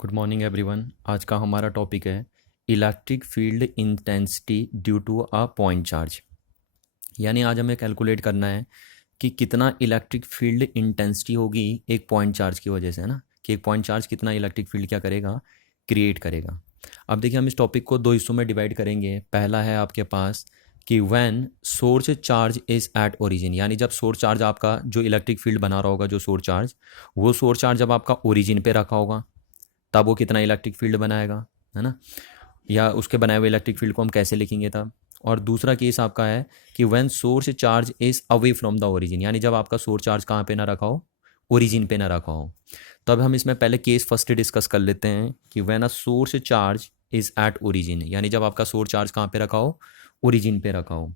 Good morning everyone. आज का हमारा टॉपिक है electric field intensity due to a point charge. यानी आज हमें कैलकुलेट करना है कि कितना इलेक्ट्रिक फील्ड इंटेंसिटी होगी एक पॉइंट चार्ज की वजह से, है ना, कि एक पॉइंट चार्ज कितना इलेक्ट्रिक फील्ड क्या करेगा, क्रिएट करेगा। अब देखिए हम इस टॉपिक को दो हिस्सों में डिवाइड करेंगे। पहला है आपके पास कि when source charge is at origin, यानी जब सोर्स चार्ज आपका जो इलेक्ट्रिक फील्ड बना रहा होगा, जो सोर्स चार्ज, वो सोर्स चार्ज जब आपका ओरिजिन पे रखा होगा तब वो कितना इलेक्ट्रिक फील्ड बनाएगा, है ना, या उसके बनाए हुए इलेक्ट्रिक फील्ड को हम कैसे लिखेंगे तब। और दूसरा केस आपका है कि when source charge is away from the origin, यानी जब आपका सोर्स चार्ज कहाँ पे ना रखा हो, ओरिजिन पे ना रखा हो। तो अब हम इसमें पहले केस फर्स्ट डिस्कस कर लेते हैं कि when a source charge is at origin, यानी जब आपका सोर्स चार्ज कहाँ पे रखा हो, ओरिजिन पे रखा हो।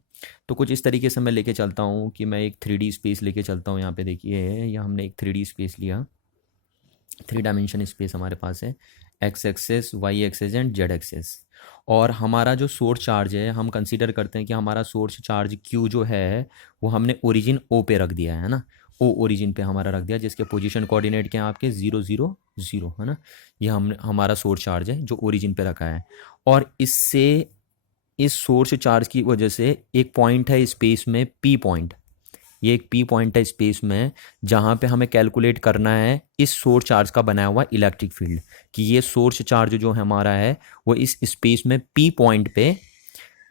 तो कुछ इस तरीके से मैं लेके चलता हूँ कि मैं एक 3D स्पेस लेके चलता हूँ। यहाँ पे देखिए, या हमने एक 3D स्पेस लिया, 3 डायमेंशन स्पेस हमारे पास है, X axis, Y axis and Z axis. और हमारा जो सोर्स चार्ज है, हम कंसीडर करते हैं कि हमारा सोर्स चार्ज क्यू जो है वो हमने ओरिजिन ओ पे रख दिया है ना, ओ ओरिजिन पे हमारा रख दिया, जिसके पोजीशन कोऑर्डिनेट क्या है आपके 0 0 0, है ना। ये हम हमारा सोर्स चार्ज है जो ओरिजिन पे रखा है। और इससे, इस सोर्स चार्ज की वजह से एक पॉइंट है स्पेस में, पी पॉइंट। ये एक पी पॉइंट है स्पेस में, जहाँ पे हमें कैलकुलेट करना है इस सोर्स चार्ज का बनाया हुआ इलेक्ट्रिक फील्ड, कि ये सोर्स चार्ज जो हमारा है वो इस स्पेस में पी पॉइंट पे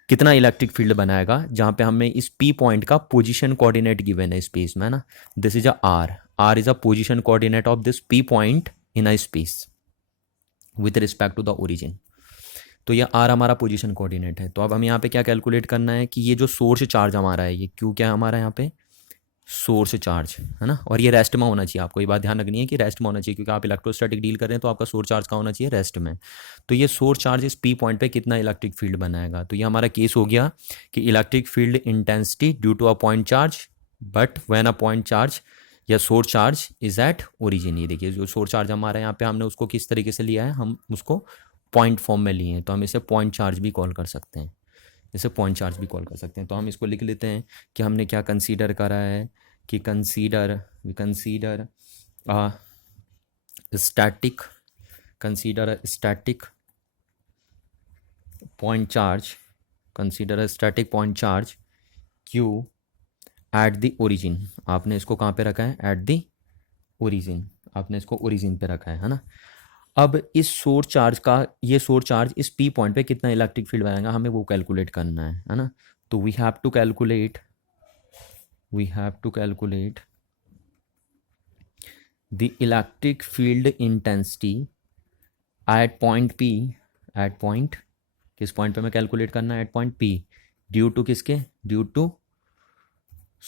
कितना इलेक्ट्रिक फील्ड बनाएगा, जहाँ पे हमें इस पी पॉइंट का पोजीशन कोऑर्डिनेट गिवन है स्पेस में, ना। This is a R is a position coordinate of this P point in a space with respect to the origin. तो ये आर हमारा पोजीशन कोऑर्डिनेट है। तो अब हम यहाँ पे क्या कैलकुलेट करना है कि ये जो सोर्स चार्ज हमारा है, ये क्यू क्या है हमारा यहाँ पे, सोर्स चार्ज, है ना। और ये रेस्ट में होना चाहिए, आपको ये बात ध्यान रखनी है कि रेस्ट में होना चाहिए, क्योंकि आप इलेक्ट्रोस्टैटिक डील कर रहे हैं तो आपका सोर्स चार्ज का होना चाहिए रेस्ट में। तो ये सोर्स चार्ज इस पी पॉइंट पे कितना इलेक्ट्रिक फील्ड बनाएगा। तो ये हमारा केस हो गया कि electric field intensity due to a point charge, but when a point charge या source charge is at origin. ये देखिए जो सोर्स चार्ज हमारा यहाँ पे, हमने उसको किस तरीके से लिया है, हम उसको पॉइंट फॉर्म में लिए हैं, तो हम इसे पॉइंट चार्ज भी कॉल कर सकते हैं, इसे पॉइंट चार्ज भी कॉल कर सकते हैं। तो हम इसको लिख लेते हैं कि हमने क्या कंसीडर करा है, कि we consider a static, consider a static point charge, consider a static point charge Q at the origin. आपने इसको कहाँ पे रखा है, एट द ओरिजिन, आपने इसको ओरिजिन पे रखा है ना। अब इस सोर्स चार्ज का, ये सोर्स चार्ज इस पी पॉइंट पे कितना इलेक्ट्रिक फील्ड बनाएगा, हमें वो कैलकुलेट करना है ना। तो we have to calculate the electric field intensity at point P, at point, किस पॉइंट पे हमें कैलकुलेट करना है, at point P, due to किसके, due to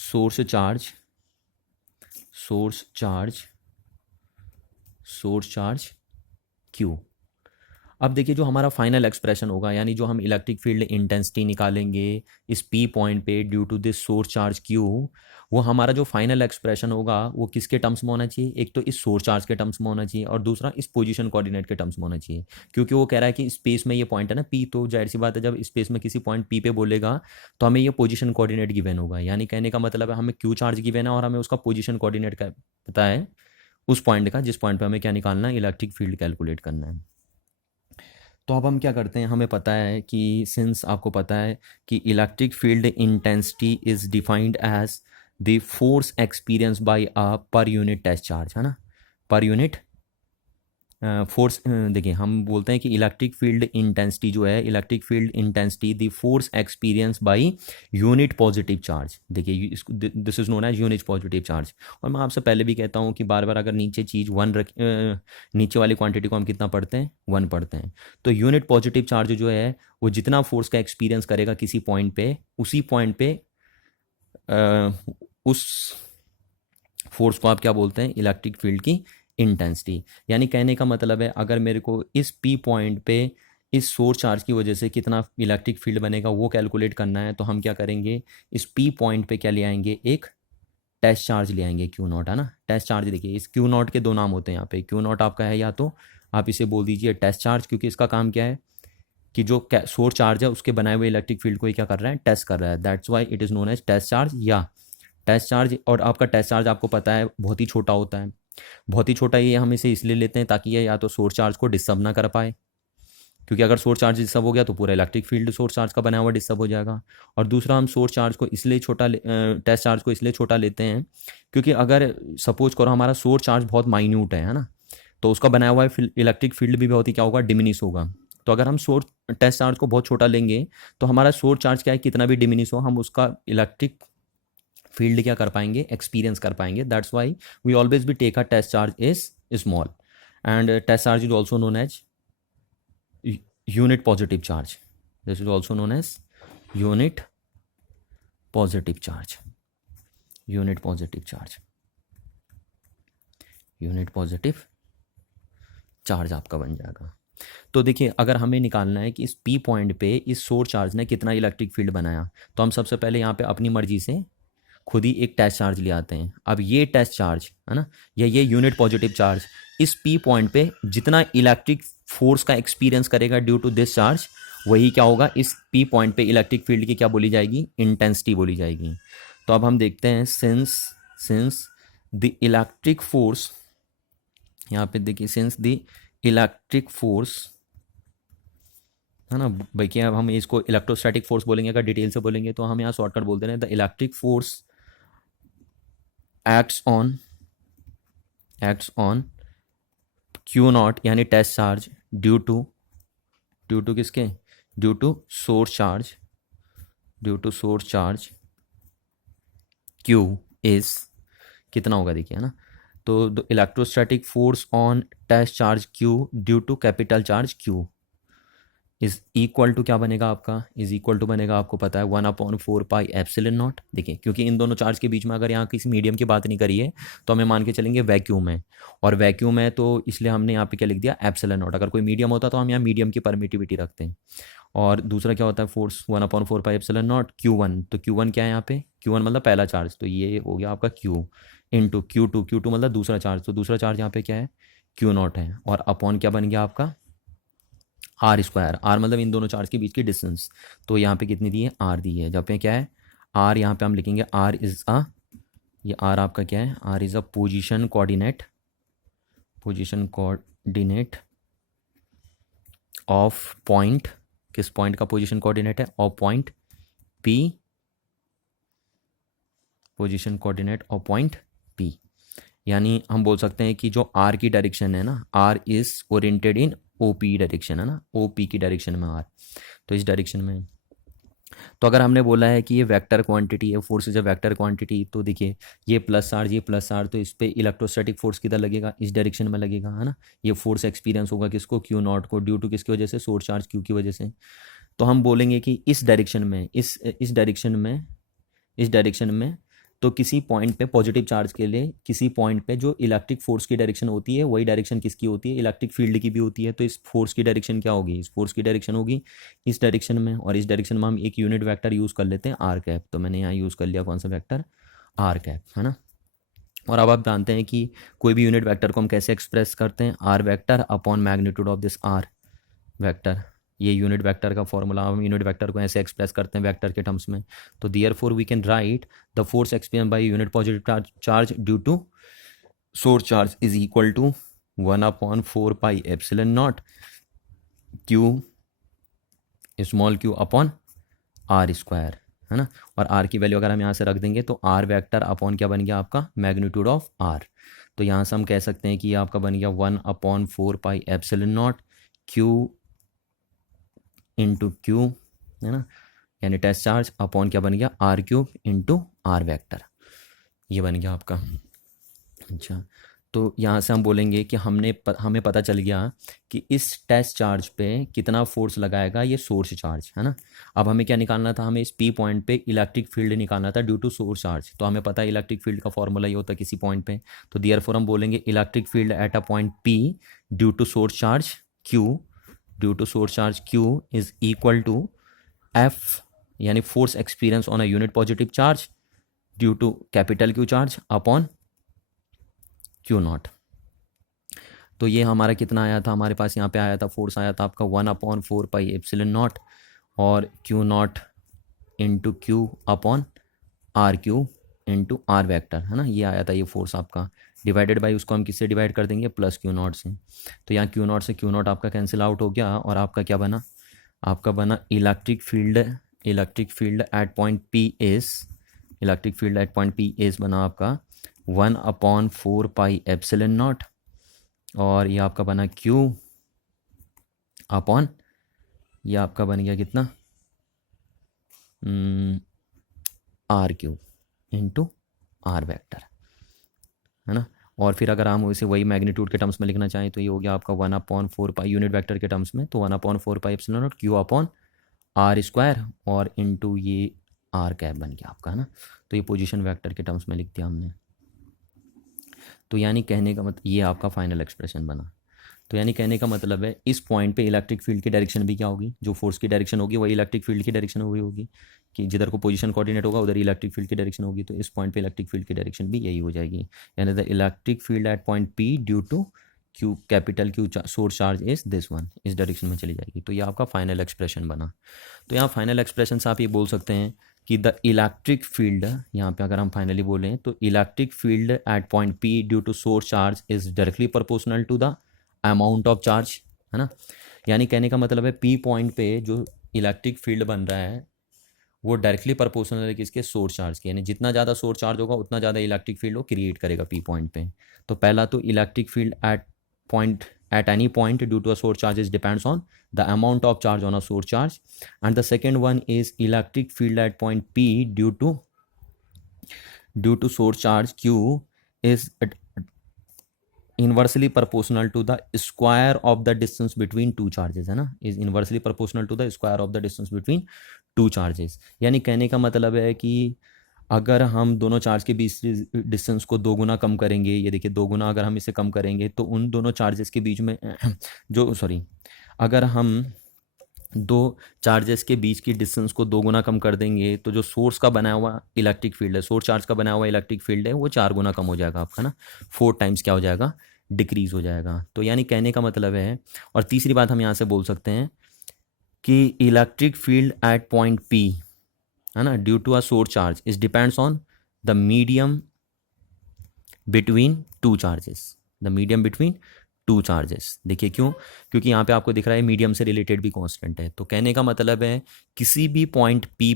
source charge, source charge, source charge Q। अब देखिए जो हमारा फाइनल एक्सप्रेशन होगा, यानी जो हम इलेक्ट्रिक फील्ड इंटेंसिटी निकालेंगे इस पी पॉइंट पे due to this source charge Q, वो हमारा जो फाइनल एक्सप्रेशन होगा वो किसके टर्म्स में होना चाहिए, एक तो इस सोर्स चार्ज के टर्म्स में होना चाहिए और दूसरा इस पोजीशन कोऑर्डिनेट के टर्म्स में होना चाहिए। क्योंकि वो कह रहा है कि स्पेस में ये पॉइंट है ना पी, तो जाहिर सी बात है जब स्पेस में किसी पॉइंट पी पे बोलेगा तो हमें ये पोजीशन कोऑर्डिनेट गिवन होगा। यानी कहने का मतलब है हमें क्यू चार्ज गिवन है और हमें उसका पोजीशन कोऑर्डिनेट का पता है, उस पॉइंट का जिस पॉइंट पे हमें क्या निकालना है, इलेक्ट्रिक फील्ड कैलकुलेट करना है। तो अब हम क्या करते हैं, हमें पता है कि सिंस आपको पता है कि electric field intensity is defined as the force experience by a per unit test charge, है ना, पर यूनिट फोर्स। देखिए हम बोलते हैं कि इलेक्ट्रिक फील्ड इंटेंसिटी जो है, electric field intensity the force experience by unit positive charge. देखिए this is known as unit positive charge. और मैं आपसे पहले भी कहता हूँ कि बार बार अगर नीचे चीज़ वन रख, नीचे वाली क्वांटिटी को हम कितना पढ़ते हैं, 1 पढ़ते हैं। तो यूनिट पॉजिटिव चार्ज जो है वो जितना फोर्स का एक्सपीरियंस करेगा किसी पॉइंट पे, उसी पॉइंट पे उस फोर्स को आप क्या बोलते हैं, इलेक्ट्रिक फील्ड की इंटेंसिटी। यानी कहने का मतलब है अगर मेरे को इस पी पॉइंट पे इस सोर्स चार्ज की वजह से कितना इलेक्ट्रिक फील्ड बनेगा वो कैलकुलेट करना है, तो हम क्या करेंगे, इस पी पॉइंट पे क्या ले आएंगे, एक टेस्ट चार्ज ले आएंगे क्यू नॉट, है ना। टेस्ट चार्ज देखिए, इस क्यू नॉट के 2 नाम होते हैं यहाँ पे। क्यू नॉट आपका है, या तो आप इसे बोल दीजिए टेस्ट चार्ज, क्योंकि इसका काम क्या है कि जो सोर्स चार्ज है उसके बनाए हुए इलेक्ट्रिक फील्ड को ही क्या कर रहा है, टेस्ट कर रहा है, that's why it is known as test charge या टेस्ट चार्ज। और आपका टेस्ट चार्ज आपको पता है बहुत ही छोटा होता है, बहुत ही छोटा ये हम इसे इसलिए लेते हैं ताकि ये या तो सोर्स चार्ज को डिस्टर्ब ना कर पाए, क्योंकि अगर सोर्स चार्ज डिस्टर्ब हो गया तो पूरा इलेक्ट्रिक फील्ड सोर्स चार्ज का बना हुआ डिस्टर्ब हो जाएगा। और दूसरा, हम सोर्स चार्ज को इसलिए टेस्ट चार्ज को इसलिए छोटा लेते हैं क्योंकि अगर सपोज करो हमारा सोर्स चार्ज बहुत माइन्यूट है ना, तो उसका बनाया हुआ इलेक्ट्रिक फील्ड भी बहुत ही क्या होगा, डिमिनिश होगा। तो अगर हम सोर्स टेस्ट चार्ज को बहुत छोटा लेंगे तो हमारा सोर्स चार्ज क्या है, कितना भी डिमिनिश हो हम उसका इलेक्ट्रिक फील्ड क्या कर पाएंगे, एक्सपीरियंस कर पाएंगे। That's why we always be take a test charge is small, and test charge is also known as unit positive charge. This is also known as unit positive charge. Unit positive charge. Unit positive charge आपका बन जाएगा। तो देखिए, अगर हमें निकालना है कि इस P पॉइंट पे इस सोर्स चार्ज ने कितना इलेक्ट्रिक फील्ड बनाया, तो हम सबसे पहले यहाँ पे अपनी मर्जी से खुद ही एक टेस्ट चार्ज ले आते हैं। अब ये टेस्ट चार्ज है ना, या ये यूनिट पॉजिटिव चार्ज इस P पॉइंट पे जितना इलेक्ट्रिक फोर्स का एक्सपीरियंस करेगा ड्यू टू दिस चार्ज, वही क्या होगा, इस P पॉइंट पे इलेक्ट्रिक फील्ड की क्या बोली जाएगी, इंटेंसिटी बोली जाएगी। तो अब हम देखते हैं, सिंस द इलेक्ट्रिक फोर्स, यहाँ पे देखिए, सिंस द इलेक्ट्रिक फोर्स है ना भाई, क्या अब हम इसको इलेक्ट्रोस्टैटिक फोर्स बोलेंगे, अगर डिटेल से बोलेंगे तो हम यहाँ शॉर्टकट बोलते हैं, the electric force acts on Q naught यानी टेस्ट चार्ज ड्यू टू किसके, due to source charge Q is कितना होगा, देखिए है ना। तो the electrostatic force on test charge Q due to capital charge Q is equal to क्या बनेगा आपका, इज इक्वल टू बनेगा, आपको पता है 1/4 पाई एप्सिलॉन नॉट। देखिए, क्योंकि इन दोनों चार्ज के बीच में अगर यहाँ किसी मीडियम की बात नहीं करी है तो हमें मान के चलेंगे वैक्यूम है, और वैक्यूम है तो इसलिए हमने यहाँ पे क्या लिख दिया, एप्सिलॉन नॉट। अगर कोई मीडियम होता तो हम यहाँ मीडियम की परमिटिविटी रखते हैं। और दूसरा क्या होता है, force 1/4 pi epsilon not Q1। तो Q1 क्या है यहाँ पे, Q1 मतलब पहला चार्ज, तो ये हो गया आपका Q इंटू Q2 मतलब दूसरा चार्ज, तो दूसरा चार्ज यहाँ पे क्या है, Q नॉट है, और अपॉन क्या बन गया आपका, R स्क्वायर। R मतलब इन दोनों चार्ज के बीच की डिस्टेंस, तो यहाँ पे कितनी दी है, R दी है। जब पे क्या है R, यहाँ पे हम लिखेंगे R इज अ, ये R आपका क्या है, R is a position coordinate of point, किस पॉइंट का पोजीशन कोऑर्डिनेट है, of point P, position coordinate of point P। यानी हम बोल सकते हैं कि जो R की डायरेक्शन है ना, R is oriented in OP direction है ना, OP की डायरेक्शन में R, तो इस डायरेक्शन में। तो अगर हमने बोला है कि ये वेक्टर क्वांटिटी है, force is a vector quantity, तो देखिए ये प्लस चार्ज, ये प्लस चार्ज, तो इस पे इलेक्ट्रोस्टैटिक फोर्स किधर लगेगा, इस डायरेक्शन में लगेगा है ना। ये फोर्स एक्सपीरियंस होगा किसको, Q नॉट को, ड्यू टू किसकी वजह से, सोर्स चार्ज Q की वजह से। तो हम बोलेंगे कि इस डायरेक्शन में, इस डायरेक्शन में तो किसी पॉइंट पे पॉजिटिव चार्ज के लिए किसी पॉइंट पे जो इलेक्ट्रिक फोर्स की डायरेक्शन होती है वही डायरेक्शन किसकी होती है, इलेक्ट्रिक फील्ड की भी होती है। तो इस फोर्स की डायरेक्शन क्या होगी, इस फोर्स की डायरेक्शन होगी इस डायरेक्शन में, और इस डायरेक्शन में हम एक यूनिट वेक्टर यूज़ कर लेते हैं आर कैप। तो मैंने यहाँ यूज़ कर लिया कौन सा वेक्टर, आर कैप, है ना। और अब आप जानते हैं कि कोई भी यूनिट वेक्टर को हम कैसे एक्सप्रेस करते हैं, R vector upon magnitude of this R vector. ये यूनिट वेक्टर का फॉर्मूला, हम यूनिट वेक्टर को ऐसे एक्सप्रेस करते हैं वेक्टर के टर्म्स में। तो therefore we can write the force experience by unit positive charge due to source charge is equal to 1/4 pi epsilon naught Q स्मॉल q अपॉन आर स्क्वायर, है ना। और r की वैल्यू अगर हम यहाँ से रख देंगे तो r वेक्टर अपॉन क्या बन गया आपका, मैग्नीट्यूड ऑफ r। तो यहाँ से हम कह सकते हैं कि ये आपका बन गया 1/4 pi epsilon naught Q into Q, है ना, यानी टेस्ट चार्ज अपॉन क्या बन गया, R³ इंटू आर वेक्टर, ये बन गया आपका। अच्छा, तो यहाँ से हम बोलेंगे कि हमें पता चल गया कि इस टेस्ट चार्ज पे कितना फोर्स लगाएगा ये सोर्स चार्ज, है ना। अब हमें क्या निकालना था, हमें इस P पॉइंट पे इलेक्ट्रिक फील्ड निकालना था ड्यू टू सोर्स चार्ज। तो हमें पता है इलेक्ट्रिक फील्ड का फॉर्मूला ये होता है किसी पॉइंट पे, तो देयरफॉर हम बोलेंगे electric field at a point P due to source charge Q is equal to F, यानी force experience on a unit positive charge due to capital Q charge upon Q naught. तो ये हमारा कितना आया था, हमारे पास यहाँ पे आया था, फोर्स आया था आपका 1/4 पाई एप्सिलॉन नॉट और Q naught into Q upon R³ into R vector, है ना। ये आया था ये फोर्स आपका डिवाइडेड बाई उसको हम किससे डिवाइड कर देंगे, प्लस क्यू नॉट से। तो यहाँ क्यू नॉट से क्यू नॉट आपका कैंसिल आउट हो गया और आपका क्या बना, आपका बना electric field at point P is, electric field at point P is बना आपका 1/4 पाई एप्सिलॉन नॉट, और ये आपका बना क्यू अपॉन, ये आपका बन गया कितना, R Q into R vector, है ना। और फिर अगर हम उसे वही मैग्नीट्यूड के टर्म्स में लिखना चाहें तो ये हो गया आपका 1/4 पाई यूनिट वेक्टर के टर्म्स में, तो 1/4 pi epsilon naught Q upon R square और इंटू ये आर कैप बन गया आपका, है ना। तो ये पोजीशन वेक्टर के टर्म्स में लिख दिया हमने। तो यानी कहने का मतलब ये आपका फाइनल एक्सप्रेशन बना। तो यानी कहने का मतलब है इस पॉइंट पे इलेक्ट्रिक फील्ड की डायरेक्शन भी क्या होगी, जो फोर्स की डायरेक्शन होगी वही इलेक्ट्रिक फील्ड की डायरेक्शन होगी कि जिधर को पोजीशन कोऑर्डिनेट होगा उधर इलेक्ट्रिक फील्ड की डायरेक्शन होगी। तो इस पॉइंट पे इलेक्ट्रिक फील्ड की डायरेक्शन भी यही हो जाएगी, यानी the electric field at point P due to Q, capital Q source charge is this one, इस डायरेक्शन में चली जाएगी। तो ये आपका फाइनल एक्सप्रेशन बना। तो यहाँ फाइनल एक्सप्रेशन से आप ये बोल सकते हैं कि द इलेक्ट्रिक फील्ड, यहाँ पे अगर हम फाइनली बोलें तो electric field at point P due to source charge is directly proportional to the amount of charge, है ना। यानी कहने का मतलब है पी पॉइंट पे जो इलेक्ट्रिक फील्ड बन रहा है वो डायरेक्टली प्रोपोर्शनल है किसके, सोर्स चार्ज के, यानी जितना ज़्यादा सोर्स चार्ज होगा उतना ज़्यादा इलेक्ट्रिक फील्ड वो क्रिएट करेगा पी पॉइंट पे। तो पहला तो electric field at any point due to a source charge depends on the amount of charge on a source charge, and the second one is electric field at point P due to source charge Q is inversely proportional to the square of the distance between two charges, है ना, is inversely proportional to the square of the distance between two charges. यानी कहने का मतलब है कि अगर हम दोनों चार्ज के बीच डिस्टेंस को 2 गुना कम करेंगे, ये देखिए 2 गुना अगर हम इसे कम करेंगे तो उन दोनों चार्जेस के बीच में अगर हम दो चार्जेस के बीच की डिस्टेंस को 2 गुना कम कर देंगे तो जो सोर्स का बनाया हुआ इलेक्ट्रिक फील्ड है, सोर्स चार्ज का बनाया हुआ इलेक्ट्रिक फील्ड है वो 4 गुना कम हो जाएगा आपका ना, 4 टाइम्स क्या हो जाएगा, डिक्रीज हो जाएगा। तो यानी कहने का मतलब है, और तीसरी बात हम यहाँ से बोल सकते हैं कि electric field at point P, है ना, due to a source charge is depends on the medium between two charges, the medium between two charges. देखिए क्यों, क्योंकि यहाँ पे आपको दिख रहा है मीडियम से रिलेटेड भी कांस्टेंट है। तो कहने का मतलब है किसी भी पॉइंट पी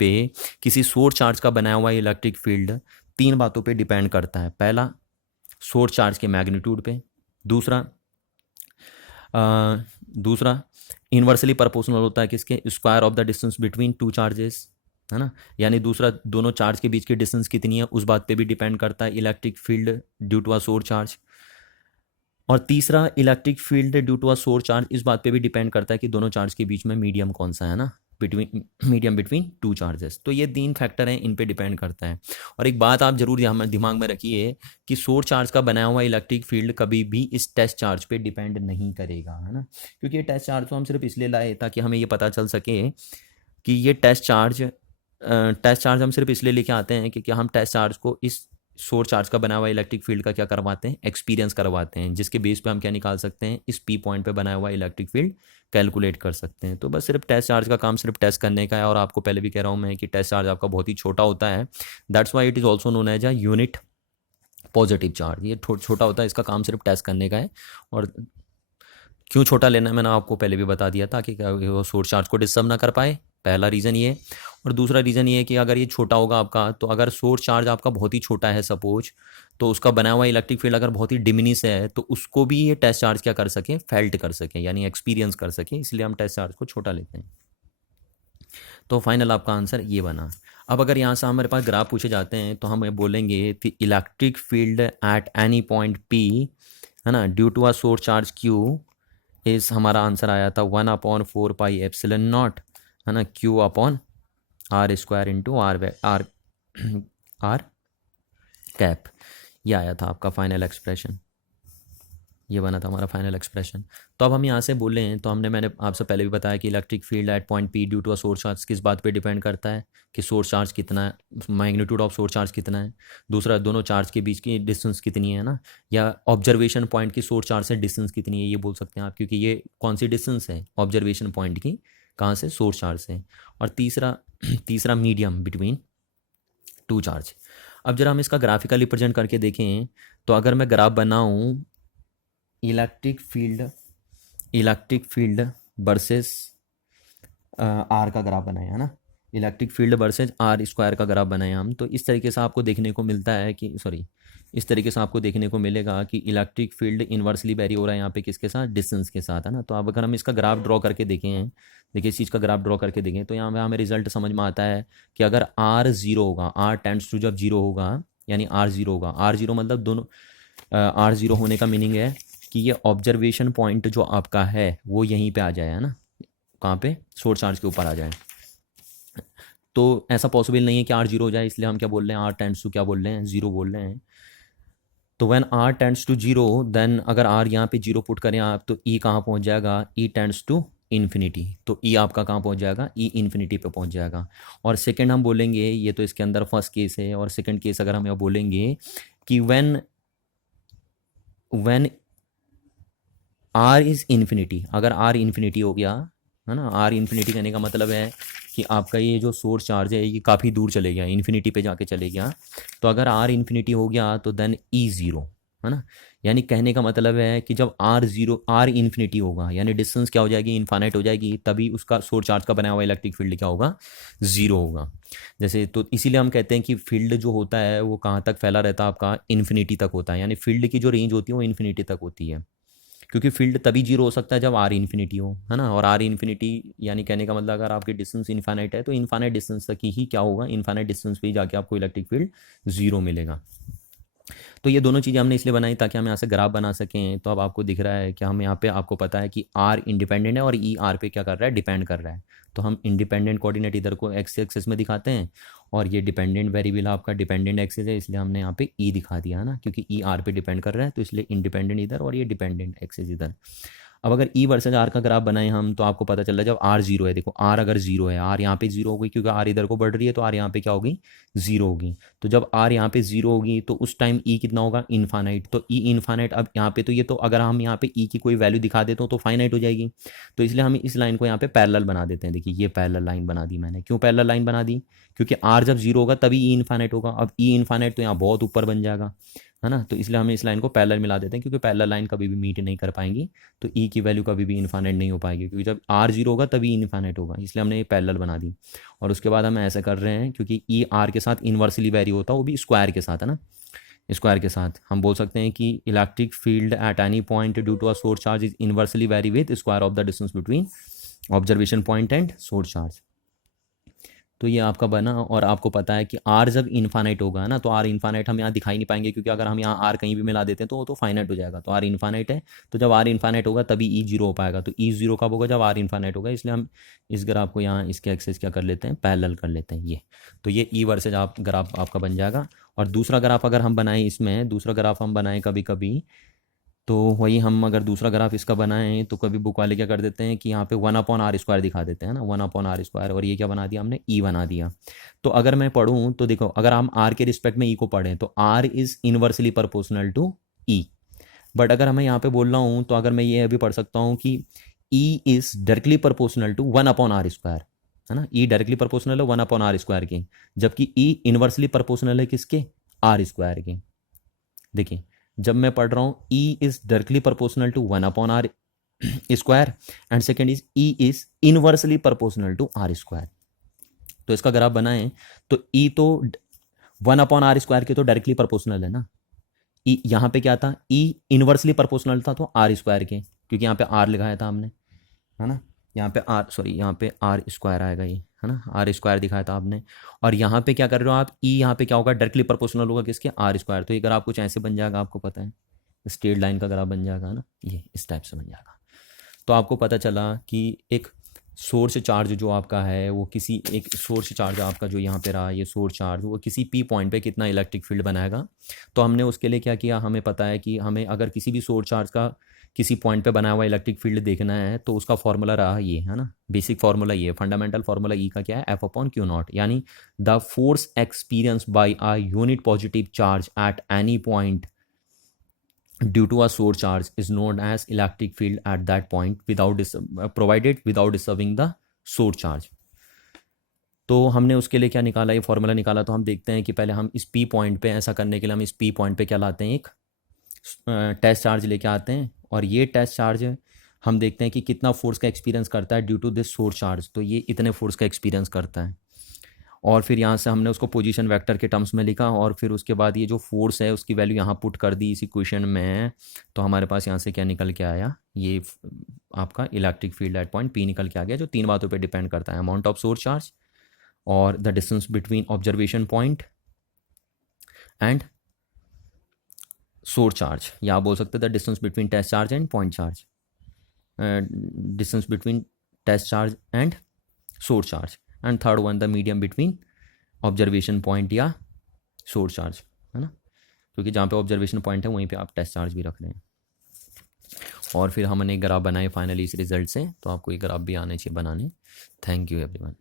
पे किसी सोर्स चार्ज का बनाया हुआ इलेक्ट्रिक फील्ड 3 बातों पे डिपेंड करता है। पहला, सोर्स चार्ज के मैग्नीट्यूड पे, दूसरा इनवर्सली प्रोपोर्शनल होता है किसके, square of the distance between two charges, है ना, यानी दूसरा दोनों चार्ज के बीच की डिस्टेंस कितनी है उस बात पे भी डिपेंड करता है electric field due to a source charge. और तीसरा, electric field due to a source charge इस बात पे भी डिपेंड करता है कि दोनों चार्ज के बीच में मीडियम कौन सा है ना, मीडियम बिटवीन टू चार्जेस। तो ये 3 फैक्टर हैं, इन पे डिपेंड करता है। और एक बात आप जरूर दिमाग में रखिए कि सोर्स चार्ज का बनाया हुआ इलेक्ट्रिक फील्ड कभी भी इस टेस्ट चार्ज पे डिपेंड नहीं करेगा, है ना, क्योंकि ये टेस्ट चार्ज तो हम सिर्फ इसलिए लाए ताकि हमें ये पता चल सके कि ये टेस्ट चार्ज हम सिर्फ इसलिए लेके आते हैं कि हम टेस्ट चार्ज को इस सोर्स चार्ज का बना हुआ इलेक्ट्रिक फील्ड का क्या करवाते हैं, एक्सपीरियंस करवाते हैं, जिसके बेस पे हम क्या निकाल सकते हैं, इस पी पॉइंट पे बनाया हुआ इलेक्ट्रिक फील्ड कैलकुलेट कर सकते हैं। तो बस सिर्फ टेस्ट चार्ज का काम सिर्फ टेस्ट करने का है, और आपको पहले भी कह रहा हूँ मैं कि टेस्ट चार्ज आपका बहुत ही छोटा होता है, that's why it is also known as a unit positive charge. ये छोटा होता है, इसका काम सिर्फ टेस्ट करने का है। और क्यों छोटा लेना है मैंने आपको पहले भी बता दिया था कि वो सोर्स चार्ज को डिस्टर्ब ना कर पाए, पहला रीज़न ये। और दूसरा रीज़न ये है कि अगर ये छोटा होगा आपका, तो अगर सोर्स चार्ज आपका बहुत ही छोटा है सपोज, तो उसका बनाया हुआ इलेक्ट्रिक फील्ड अगर बहुत ही डिमिनिश है तो उसको भी ये टेस्ट चार्ज क्या कर सके, फेल्ट कर सके, यानी एक्सपीरियंस कर सके, इसलिए हम टेस्ट चार्ज को छोटा लेते हैं। तो फाइनल आपका आंसर ये बना। अब अगर यहाँ से हमारे पास ग्राफ पूछे जाते हैं तो हम बोलेंगे कि electric field at any point P, है ना, due to a source charge Q इस हमारा आंसर आया था 1/4 पाई एप्सिलॉन नॉट, है ना, Q upon R square into R cap. ये आया था आपका फाइनल एक्सप्रेशन, ये बना था हमारा फाइनल एक्सप्रेशन। तो अब हम यहाँ से बोले हैं, तो मैंने आपसे पहले भी बताया कि electric field at point P due to a source charge किस बात पे डिपेंड करता है, कि सोर्स चार्ज कितना है, मैग्नीट्यूड ऑफ सोर्स चार्ज कितना है, दूसरा दोनों चार्ज के बीच की डिस्टेंस कितनी है ना, या ऑब्जर्वेशन पॉइंट की सोर्स चार्ज से डिस्टेंस कितनी है, ये बोल सकते हैं आप, क्योंकि ये कौन सी डिस्टेंस है, ऑब्जर्वेशन पॉइंट की, कहाँ से, सोर्स चार्ज से। और तीसरा मीडियम बिटवीन टू चार्ज। अब जरा हम इसका ग्राफिकली प्रेजेंट करके देखें, तो अगर मैं ग्राफ बनाऊँ इलेक्ट्रिक फील्ड वर्सेस आर का ग्राफ बनाए, है ना, electric field versus are square का ग्राफ बनाए हम, तो इस तरीके से आपको देखने को मिलता है कि इस तरीके से आपको देखने को मिलेगा कि इलेक्ट्रिक फील्ड इन्वर्सली वेरी हो रहा है यहाँ पे किसके साथ, डिस्टेंस के साथ, है ना। तो अब अगर हम इसका ग्राफ ड्रॉ करके देखें, देखिए इस चीज़ का ग्राफ ड्रॉ करके देखें, तो यहाँ पे हमें रिजल्ट समझ में आता है कि अगर आर जीरो होगा, आर टेंड्स टू जब जीरो होगा, यानी आर जीरो होगा, आर जीरो मतलब दोनों, आर जीरो होने का मीनिंग है कि ये ऑब्जर्वेशन पॉइंट जो आपका है वो यहीं पे आ जाए, है ना, कहाँ पे, सोर्स चार्ज के ऊपर आ जाए। तो ऐसा पॉसिबल नहीं है कि आर जीरो हो जाए, इसलिए हम क्या बोल रहे हैं, आर टेंड्स टू क्या बोल रहे हैं, जीरो बोल रहे हैं। तो when R tends to zero, then अगर आर यहाँ पे जीरो पुट करें आप, तो ई कहाँ पहुँच जाएगा, ई टेंड्स टू इन्फिनिटी, तो ई आपका कहाँ पहुँच जाएगा, ई इन्फिनिटी पे पहुँच जाएगा। और सेकंड हम बोलेंगे, ये तो इसके अंदर फर्स्ट केस है, और सेकंड केस अगर हम यहाँ बोलेंगे कि when when R is infinity, अगर आर इन्फिनिटी हो गया, है ना, आर इन्फिनिटी कहने का मतलब है कि आपका ये जो सोर्स चार्ज है ये काफ़ी दूर चले गया, इन्फिनिटी पे जाके चले गया। तो अगर आर इन्फिनिटी हो गया तो देन ई ज़ीरो, है ना, यानी कहने का मतलब है कि जब आर इन्फिनिटी होगा, यानी डिस्टेंस क्या हो जाएगी, इन्फानाइट हो जाएगी, तभी उसका सोर्स चार्ज का बनाया हुआ इलेक्ट्रिक फील्ड क्या होगा, ज़ीरो होगा। जैसे, तो इसीलिए हम कहते हैं कि फील्ड जो होता है वो कहाँ तक फैला रहता है, आपका इन्फिनिटी तक होता है, यानी फील्ड की जो रेंज होती है वो इन्फिनिटी तक होती है, क्योंकि फील्ड तभी जीरो हो सकता है जब आर इन्फिनिटी हो, है ना। और आर इन्फिनिटी यानी कहने का मतलब अगर आपकी डिस्टेंस इन्फानाइट है तो इन्फानाइट डिस्टेंस तक ही क्या होगा, इन्फानाइट डिस्टेंस पे ही जाके आपको इलेक्ट्रिक फील्ड जीरो मिलेगा। तो ये दोनों चीज़ें हमने इसलिए बनाई ताकि हम यहाँ से ग्राफ बना सकें। तो अब आपको दिख रहा है कि हम यहाँ पे, आपको पता है कि आर इंडिपेंडेंट है और ई आर पे क्या कर रहा है, डिपेंड कर रहा है। तो हम इंडिपेंडेंट कोऑर्डिनेट इधर को एक्स एक्सिस में दिखाते हैं, और ये डिपेंडेंट वेरिएबल आपका डिपेंडेंट एक्सिस है, इसलिए हमने यहाँ पे ई दिखा दिया, है ना, क्योंकि ई आर पे डिपेंड कर रहा है, तो इसलिए इंडिपेंडेंट इधर और ये डिपेंडेंट एक्सिस इधर। अब अगर ई वर्सेज आर का ग्राफ बनाए हम, तो आपको पता चल रहा है जब आर जीरो है, देखो आर अगर जीरो है, आर यहाँ पे जीरो होगी क्योंकि आर इधर को बढ़ रही है, तो आर यहाँ पे क्या होगी, जीरो होगी। तो जब आर यहाँ पे जीरो होगी तो उस टाइम ई कितना होगा, इनफानाइट। तो ई इनफानाइट, अब यहाँ पे तो ये, तो अगर हम यहाँ पे ई की कोई वैल्यू दिखा देते हो तो फाइनाइट हो जाएगी। तो इसलिए हम इस लाइन को यहाँ पे पैरेलल बना देते हैं। देखिए ये पैरेलल लाइन बना दी मैंने, क्यों पैरेलल लाइन बना दी, क्योंकि आर जब जीरो होगा तभी ई इनफानाइट होगा। अब ई इनफानाइट तो यहाँ बहुत ऊपर बन जाएगा, है ना, तो इसलिए हम इस लाइन को पैरेलल मिला देते हैं, क्योंकि पैरेलल लाइन कभी भी मीट नहीं कर पाएंगी, तो ई की वैल्यू कभी भी इन्फानेट नहीं हो पाएगी, क्योंकि जब आर जीरो होगा तभी इन्फानेट होगा, इसलिए हमने ये पैरेलल बना दी। और उसके बाद हम ऐसा कर रहे हैं, क्योंकि ई आर के साथ इन्वर्सली वेरी होता है, वो भी स्क्वायर के साथ, है ना, स्क्वायर के साथ हम बोल सकते हैं कि electric field at any point due to a source charge is inversely vary with square of the distance between observation point and source charge. तो ये आपका बना, और आपको पता है कि आर जब इन्फानाइट होगा ना, तो आर इन्फानाइट हम यहाँ दिखाई नहीं पाएंगे, क्योंकि अगर हम यहाँ आर कहीं भी मिला देते हैं तो वो तो फाइनाइट हो जाएगा। तो आर इन्फानाइट है, तो जब आर इन्फानाइट होगा तभी ई जीरो हो पाएगा। तो ई जीरो कब होगा, जब आर इन्फानाइट होगा। इसलिए हम इस ग्राफ को यहाँ इसके एक्सेस क्या कर लेते हैं, पैरेलल कर लेते हैं ये। तो ये ई वर्सेज आप ग्राफ आपका बन जाएगा। और दूसरा ग्राफ अगर हम बनाएं, इसमें दूसरा ग्राफ हम बनाएं कभी कभी, तो वही हम अगर दूसरा ग्राफ इसका बनाएं तो कभी बुक वाले क्या कर देते हैं कि यहाँ पे 1/r² दिखा देते हैं ना, 1/r², और ये क्या बना दिया हमने, ई बना दिया। तो अगर मैं पढ़ूँ तो देखो, अगर हम आर के रिस्पेक्ट में ई को पढ़ें तो R is inversely proportional to E. But अगर हमें यहाँ पे बोल रहा हूँ, तो अगर मैं ये अभी पढ़ सकता हूँ कि E is directly proportional to 1/r², है ना, ई डायरेक्टली प्रोपोर्शनल है 1/r² के, जबकि ई इनवर्सली प्रोपोर्शनल है किसके, r² के। देखिए जब मैं पढ़ रहा हूँ E is directly proportional to 1/r² and second is E is inversely proportional to r²। तो इसका अगर आप बनाएं तो ई तो 1/r² के तो डायरेक्टली प्रोपोर्शनल है ना, ई यहाँ पे क्या था, ई इनवर्सली प्रोपोर्शनल था तो r² के, क्योंकि यहाँ पे r लिखाया था हमने, है ना, यहाँ पे यहाँ पे r² आएगा ये, है ना, r² दिखाया था आपने। और यहाँ पे क्या कर रहे हो आप, ई यहाँ पे क्या होगा, डायरेक्टली प्रोपोर्शनल होगा किसके, r²। तो ये अगर आप कुछ ऐसे बन जाएगा, आपको पता है स्ट्रेट लाइन का ग्राफ बन जाएगा ना, ये इस टाइप से बन जाएगा। तो आपको पता चला कि एक सोर्स चार्ज जो आपका है वो किसी एक सोर्स चार्ज आपका जो यहाँ पे रहा, ये सोर्स चार्ज वो किसी पी पॉइंट पे कितना इलेक्ट्रिक फील्ड बनाएगा। तो हमने उसके लिए क्या किया, हमें पता है कि हमें अगर किसी भी सोर्स चार्ज का किसी पॉइंट पे बनाया हुआ इलेक्ट्रिक फील्ड देखना है तो उसका फॉर्मूला रहा ये, है ना, बेसिक फार्मूला ये, फंडामेंटल फार्मूला ई का क्या है, F/Q0, यानी the force experience by a unit positive charge at any point due to a source charge is known as electric field at that point without provided without disturbing the source charge। तो हमने उसके लिए क्या निकाला, ये formula निकाला। तो हम देखते हैं कि पहले हम इस पी पॉइंट पे, ऐसा करने के लिए हम इस पी पॉइंट पे क्या लाते हैं, एक टेस्ट चार्ज लेके आते हैं, और ये टेस्ट चार्ज हम देखते हैं कि कितना फोर्स का एक्सपीरियंस करता है due to this source charge. तो ये इतने फोर्स का एक्सपीरियंस करता है, और फिर यहाँ से हमने उसको पोजीशन वेक्टर के टर्म्स में लिखा, और फिर उसके बाद ये जो फोर्स है उसकी वैल्यू यहाँ पुट कर दी इस इक्वेशन में। तो हमारे पास यहाँ से क्या निकल के आया, ये आपका electric field at point P निकल के आ गया, जो 3 बातों पे डिपेंड करता है, अमाउंट ऑफ सोर्स चार्ज और the distance between observation point and source charge, या आप बोल सकते हैं the distance between test charge and point charge, distance between test charge and source charge, and third one the medium between observation point या source charge, है ना, क्योंकि जहाँ पे ऑब्जर्वेशन पॉइंट है वहीं पे आप टेस्ट चार्ज भी रख रहे हैं। और फिर हमने एक ग्राफ बनाए फाइनली इस रिजल्ट से, तो आपको ये ग्राफ भी आने चाहिए बनाने। Thank you everyone.